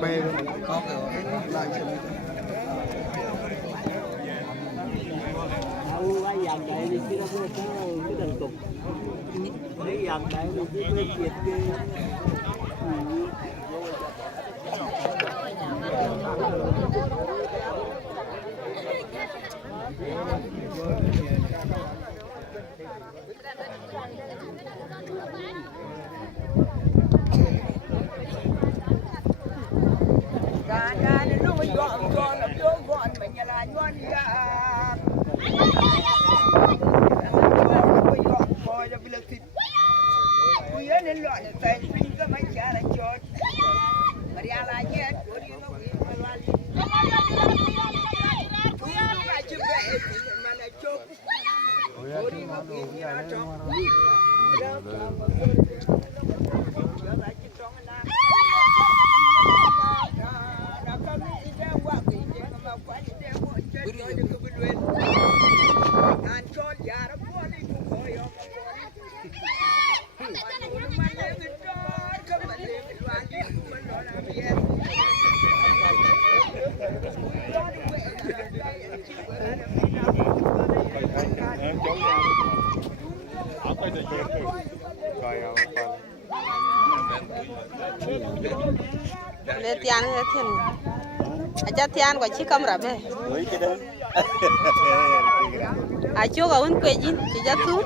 bay có lại chuyện ai dàn đại đi chứ đâu có cái đền cục để dàn đại đi chứ cái việc kia Ra đến lúc mình gọn là vô gọn mình là ngon ya. Mình gọn coi cho bây giờ thịt. Bây giờ nên loại là tay pin có mấy chả là chốt. Mà đi là nhét của đi nó bị mà là đi. Bây giờ lại chưa về mà lại chốt. Của đi nó bị như là chốt. Giờ lại chỉ trong anh ta. Để tiền để tiền, aja tiền của chị cầm rập ấy, aja có un quay gì, chị ra thu.